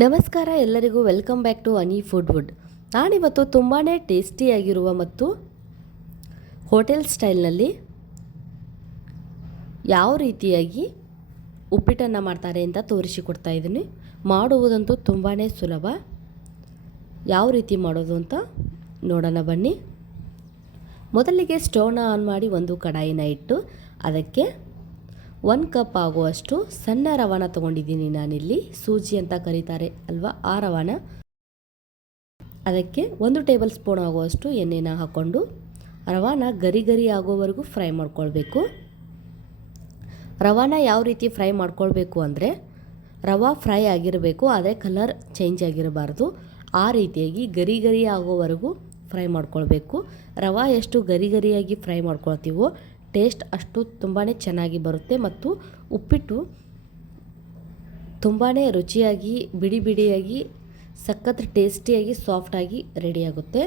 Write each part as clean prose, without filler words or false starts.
ನಮಸ್ಕಾರ ಎಲ್ಲರಿಗೂ, welcome back to Ani food. ನಾನಿವತ್ತು ತುಂಬಾ ಟೇಸ್ಟಿಯಾಗಿರುವ ಮತ್ತು ಹೋಟೆಲ್ ಸ್ಟೈಲ್ನಲ್ಲಿ ಯಾವ ರೀತಿಯಾಗಿ ಉಪ್ಪಿಟ್ಟನ್ನು ಮಾಡ್ತಾರೆ ಅಂತ ತೋರಿಸಿಕೊಡ್ತಾ ಇದ್ದೀನಿ. ಮಾಡುವುದಂತೂ ತುಂಬಾ ಸುಲಭ. ಯಾವ ರೀತಿ ಮಾಡೋದು ಅಂತ ನೋಡೋಣ ಬನ್ನಿ. ಮೊದಲಿಗೆ ಸ್ಟವ್ನ ಆನ್ ಮಾಡಿ ಒಂದು ಕಡಾಯಿನ ಇಟ್ಟು ಅದಕ್ಕೆ 1 ಕಪ್ ಆಗುವಷ್ಟು ಸಣ್ಣ ರವಾನ ತೊಗೊಂಡಿದ್ದೀನಿ. ನಾನಿಲ್ಲಿ ಸೂಜಿ ಅಂತ ಕರೀತಾರೆ ಅಲ್ವಾ, ಆ ರವಾನ. ಅದಕ್ಕೆ 1 ಟೇಬಲ್ ಸ್ಪೂನ್ ಆಗುವಷ್ಟು ಎಣ್ಣೆನ ಹಾಕ್ಕೊಂಡು ರವಾನ ಗರಿ ಗರಿ ಆಗೋವರೆಗೂ ಫ್ರೈ ಮಾಡ್ಕೊಳ್ಬೇಕು. ರವಾನ ಯಾವ ರೀತಿ ಫ್ರೈ ಮಾಡ್ಕೊಳ್ಬೇಕು ಅಂದರೆ, ರವಾ ಫ್ರೈ ಆಗಿರಬೇಕು, ಆದರೆ ಕಲರ್ ಚೇಂಜ್ ಆಗಿರಬಾರ್ದು. ಆ ರೀತಿಯಾಗಿ ಗರಿ ಗರಿ ಆಗೋವರೆಗೂ ಫ್ರೈ ಮಾಡ್ಕೊಳ್ಬೇಕು. ರವಾ ಎಷ್ಟು ಗರಿ ಗರಿಯಾಗಿ ಫ್ರೈ ಮಾಡ್ಕೊಳ್ತೀವೋ ಟೇಸ್ಟ್ ಅಷ್ಟು ತುಂಬಾ ಚೆನ್ನಾಗಿ ಬರುತ್ತೆ ಮತ್ತು ಉಪ್ಪಿಟ್ಟು ತುಂಬಾ ರುಚಿಯಾಗಿ ಬಿಡಿ ಬಿಡಿಯಾಗಿ ಸಖತ್ ಟೇಸ್ಟಿಯಾಗಿ ಸಾಫ್ಟಾಗಿ ರೆಡಿಯಾಗುತ್ತೆ.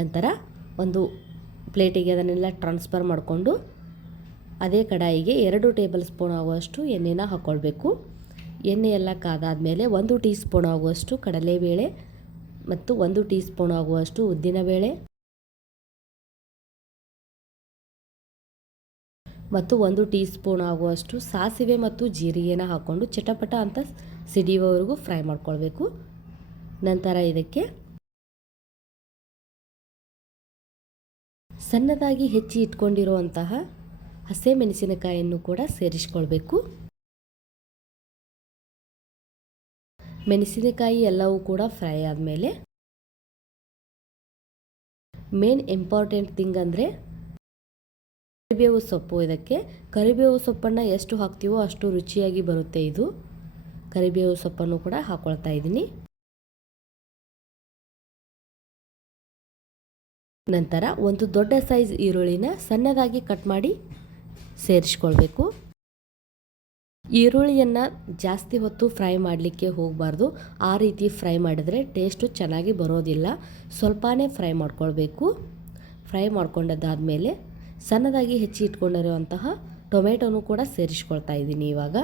ನಂತರ ಒಂದು ಪ್ಲೇಟಿಗೆ ಅದನ್ನೆಲ್ಲ ಟ್ರಾನ್ಸ್ಫರ್ ಮಾಡಿಕೊಂಡು ಅದೇ ಕಡಾಯಿಗೆ 2 ಟೇಬಲ್ ಸ್ಪೂನ್ ಆಗುವಷ್ಟು ಎಣ್ಣೆನ ಹಾಕ್ಕೊಳ್ಬೇಕು. ಎಣ್ಣೆ ಎಲ್ಲ ಕಾದಾದಮೇಲೆ 1 ಟೀ ಸ್ಪೂನ್ ಆಗುವಷ್ಟು ಕಡಲೆಬೇಳೆ ಮತ್ತು 1 ಟೀ ಸ್ಪೂನ್ ಆಗುವಷ್ಟು ಉದ್ದಿನಬೇಳೆ ಮತ್ತು 1 ಟೀ ಸ್ಪೂನ್ ಆಗುವಷ್ಟು ಸಾಸಿವೆ ಮತ್ತು ಜೀರಿಗೆನ ಹಾಕ್ಕೊಂಡು ಚಟಪಟ ಅಂತ ಸಿಡಿಯುವವರೆಗೂ ಫ್ರೈ ಮಾಡ್ಕೊಳ್ಬೇಕು. ನಂತರ ಇದಕ್ಕೆ ಸಣ್ಣದಾಗಿ ಹೆಚ್ಚಿ ಇಟ್ಕೊಂಡಿರುವಂತಹ ಹಸಿ ಮೆಣಸಿನಕಾಯಿಯನ್ನು ಕೂಡ ಸೇರಿಸ್ಕೊಳ್ಬೇಕು. ಮೆಣಸಿನಕಾಯಿ ಎಲ್ಲವೂ ಕೂಡ ಫ್ರೈ ಆದಮೇಲೆ ಮೇನ್ ಇಂಪಾರ್ಟೆಂಟ್ ಥಿಂಗ್ ಅಂದರೆ ಕರಿಬೇವು ಸೊಪ್ಪು. ಇದಕ್ಕೆ ಕರಿಬೇವು ಸೊಪ್ಪನ್ನು ಎಷ್ಟು ಹಾಕ್ತೀವೋ ಅಷ್ಟು ರುಚಿಯಾಗಿ ಬರುತ್ತೆ. ಇದು ಕರಿಬೇವು ಸೊಪ್ಪನ್ನು ಕೂಡ ಹಾಕ್ಕೊಳ್ತಾ ಇದ್ದೀನಿ. ನಂತರ ಒಂದು ದೊಡ್ಡ ಸೈಜ್ ಈರುಳ್ಳಿನ ಸಣ್ಣದಾಗಿ ಕಟ್ ಮಾಡಿ ಸೇರಿಸ್ಕೊಳ್ಬೇಕು. ಈರುಳ್ಳಿಯನ್ನು ಜಾಸ್ತಿ ಹೊತ್ತು ಫ್ರೈ ಮಾಡಲಿಕ್ಕೆ ಹೋಗಬಾರ್ದು. ಆ ರೀತಿ ಫ್ರೈ ಮಾಡಿದರೆ ಟೇಸ್ಟು ಚೆನ್ನಾಗಿ ಬರೋದಿಲ್ಲ. ಸ್ವಲ್ಪನೇ ಫ್ರೈ ಮಾಡ್ಕೊಳ್ಬೇಕು. ಫ್ರೈ ಮಾಡ್ಕೊಂಡದ್ದಾದಮೇಲೆ ಸಣ್ಣದಾಗಿ ಹೆಚ್ಚಿ ಇಟ್ಕೊಂಡಿರುವಂತಹ ಟೊಮೆಟೊನೂ ಕೂಡ ಸೇರಿಸ್ಕೊಳ್ತಾ ಇದ್ದೀನಿ. ಇವಾಗ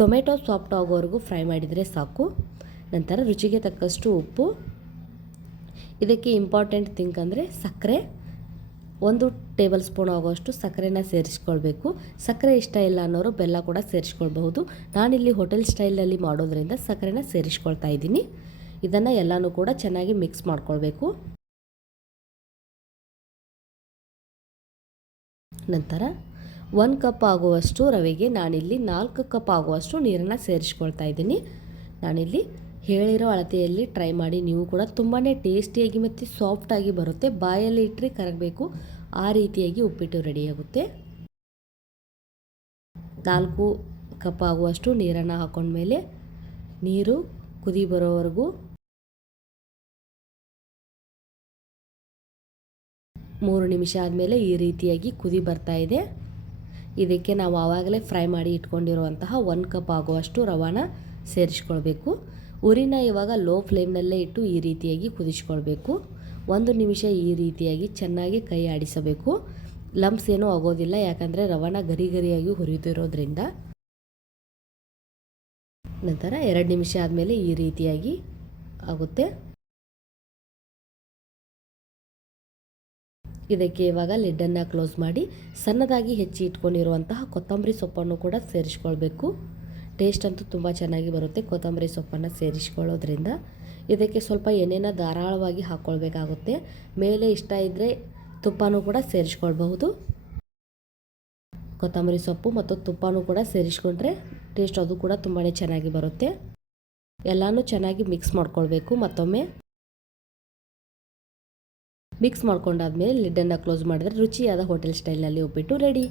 ಟೊಮೆಟೊ ಸಾಫ್ಟ್ ಆಗೋವರೆಗೂ ಫ್ರೈ ಮಾಡಿದರೆ ಸಾಕು. ನಂತರ ರುಚಿಗೆ ತಕ್ಕಷ್ಟು ಉಪ್ಪು. ಇದಕ್ಕೆ ಇಂಪಾರ್ಟೆಂಟ್ ಥಿಂಗ್ ಅಂದರೆ ಸಕ್ಕರೆ. 1 ಟೇಬಲ್ ಸ್ಪೂನ್ ಆಗುವಷ್ಟು ಸಕ್ಕರೆನ ಸೇರಿಸ್ಕೊಳ್ಬೇಕು. ಸಕ್ಕರೆ ಇಷ್ಟ ಇಲ್ಲ ಅನ್ನೋರು ಬೆಲ್ಲ ಕೂಡ ಸೇರಿಸ್ಕೊಳ್ಬಹುದು. ನಾನಿಲ್ಲಿ ಹೋಟೆಲ್ ಸ್ಟೈಲಲ್ಲಿ ಮಾಡೋದ್ರಿಂದ ಸಕ್ಕರೆನ ಸೇರಿಸ್ಕೊಳ್ತಾ ಇದ್ದೀನಿ. ಇದನ್ನು ಎಲ್ಲನೂ ಕೂಡ ಚೆನ್ನಾಗಿ ಮಿಕ್ಸ್ ಮಾಡ್ಕೊಳ್ಬೇಕು. ನಂತರ 1 ಕಪ್ ಆಗುವಷ್ಟು ರವೆಗೆ ನಾನಿಲ್ಲಿ 4 ಕಪ್ ಆಗುವಷ್ಟು ನೀರನ್ನು ಸೇರಿಸ್ಕೊಳ್ತಾ ಇದ್ದೀನಿ. ನಾನಿಲ್ಲಿ ಹೇಳಿರೋ ಅಳತೆಯಲ್ಲಿ ಟ್ರೈ ಮಾಡಿ ನೀವು ಕೂಡ. ತುಂಬಾ ಟೇಸ್ಟಿಯಾಗಿ ಮತ್ತು ಸಾಫ್ಟಾಗಿ ಬರುತ್ತೆ. ಬಾಯಲ್ಲಿ ಇಟ್ಟರೆ ಕರಗಬೇಕು, ಆ ರೀತಿಯಾಗಿ ಉಪ್ಪಿಟ್ಟು ರೆಡಿಯಾಗುತ್ತೆ. 4 ಕಪ್ ಆಗುವಷ್ಟು ನೀರನ್ನು ಹಾಕೊಂಡ್ಮೇಲೆ ನೀರು ಕುದಿ ಬರೋವರೆಗೂ 3 ನಿಮಿಷ ಆದಮೇಲೆ ಈ ರೀತಿಯಾಗಿ ಕುದಿ ಬರ್ತಾ ಇದೆ. ಇದಕ್ಕೆ ನಾವು ಆವಾಗಲೇ ಫ್ರೈ ಮಾಡಿ ಇಟ್ಕೊಂಡಿರುವಂತಹ 1 ಕಪ್ ಆಗುವಷ್ಟು ರವಾನ ಸೇರಿಸ್ಕೊಳ್ಬೇಕು. ಉರಿನ ಇವಾಗ ಲೋ ಫ್ಲೇಮ್ನಲ್ಲೇ ಇಟ್ಟು ಈ ರೀತಿಯಾಗಿ ಕುದಿಸ್ಕೊಳ್ಬೇಕು. 1 ನಿಮಿಷ ಈ ರೀತಿಯಾಗಿ ಚೆನ್ನಾಗಿ ಕೈ ಆಡಿಸಬೇಕು. ಲಂಪ್ಸ್ ಏನೂ ಆಗೋದಿಲ್ಲ, ಯಾಕಂದರೆ ರವಾನ ಗರಿ ಗರಿಯಾಗಿ ಹುರಿದಿರೋದ್ರಿಂದ. ನಂತರ 2 ನಿಮಿಷ ಆದಮೇಲೆ ಈ ರೀತಿಯಾಗಿ ಆಗುತ್ತೆ. ಇದಕ್ಕೆ ಇವಾಗ ಲಿಡ್ಡನ್ನು ಕ್ಲೋಸ್ ಮಾಡಿ ಸಣ್ಣದಾಗಿ ಹೆಚ್ಚಿ ಇಟ್ಕೊಂಡಿರುವಂತಹ ಕೊತ್ತಂಬರಿ ಸೊಪ್ಪನ್ನು ಕೂಡ ಸೇರಿಸ್ಕೊಳ್ಬೇಕು. ಟೇಸ್ಟ್ ಅಂತೂ ತುಂಬ ಚೆನ್ನಾಗಿ ಬರುತ್ತೆ ಕೊತ್ತಂಬರಿ ಸೊಪ್ಪನ್ನು ಸೇರಿಸ್ಕೊಳ್ಳೋದ್ರಿಂದ. ಇದಕ್ಕೆ ಸ್ವಲ್ಪ ಎಣ್ಣೆನ ಧಾರಾಳವಾಗಿ ಹಾಕ್ಕೊಳ್ಬೇಕಾಗುತ್ತೆ. ಮೇಲೆ ಇಷ್ಟ ಇದ್ದರೆ ತುಪ್ಪನೂ ಕೂಡ ಸೇರಿಸ್ಕೊಳ್ಬಹುದು. ಕೊತ್ತಂಬರಿ ಸೊಪ್ಪು ಮತ್ತು ತುಪ್ಪನೂ ಕೂಡ ಸೇರಿಸ್ಕೊಂಡ್ರೆ ಟೇಸ್ಟ್ ಅದು ಕೂಡ ತುಂಬಾ ಚೆನ್ನಾಗಿ ಬರುತ್ತೆ. ಎಲ್ಲನೂ ಚೆನ್ನಾಗಿ ಮಿಕ್ಸ್ ಮಾಡ್ಕೊಳ್ಬೇಕು. ಮತ್ತೊಮ್ಮೆ ಮಿಕ್ಸ್ ಮಾಡ್ಕೊಂಡಾದ್ಮೇಲೆ ಲಿಡ್ಡನ್ನು ಕ್ಲೋಸ್ ಮಾಡಿದ್ರೆ ರುಚಿಯಾದ ಹೋಟೆಲ್ ಸ್ಟೈಲ್ನಲ್ಲಿ ಉಪ್ಪಿಟ್ಟು ರೆಡಿ.